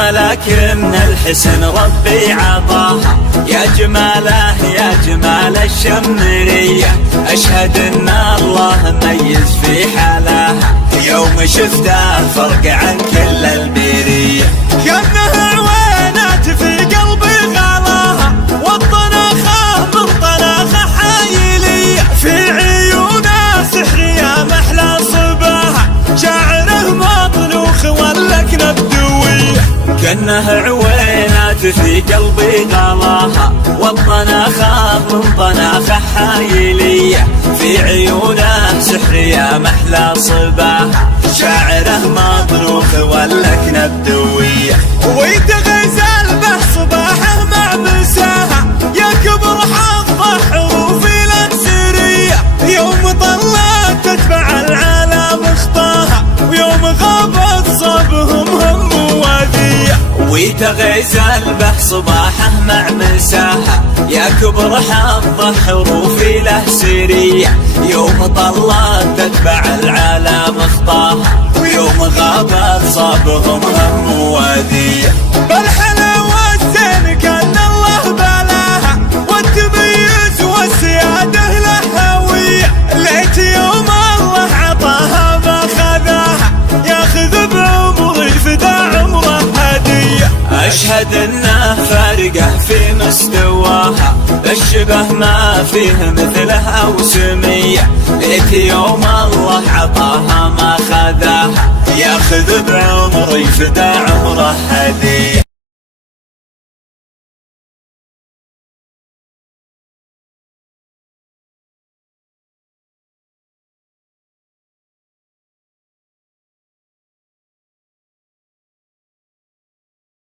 لكن الحسن ربي عطاها، يا جماله يا جمال الشمرية، أشهد أن الله ميز في حلاها، يوم شفته فرق عن كل البرية. كأنها عوينات في قلبي غلاها، والطناخة من طناخة حايلية، في عيونها سحر يا محلى صباها، شاعره مطنوخ واللكنة بدوية. كأنها عوينات في قلبي غلاها، والطناخة من طناخة حايلية، في عيونه سحر يا محلى صباها، شاعره مطروخ واللكنة بدوية. ويتغزل به صباحه مع مساها، يكبر حظ حروف الأنسرية، يوم طلت تتبع العالم اخطاها، ويوم غابت صابهم هم وادية. ويتغزل به صباحه مع مساها، يكبر حظ حروف له سرية، يوم طلت تتبع العالم اخطاها، ويوم غابت صابهم هم وادية. بالحلاوة الزين كان الله بلاها، والتميز والسيادة له هوية، ليت يوم الله عطاها ما خذاها، ياخذ بعمري فدا عمره هدية. أشهد أنه فارقه في مستواها، الشبه ما فيه مثله أو سمية، ليت يوم الله عطاها ما خذاها، ياخذ بعمري فدا عمره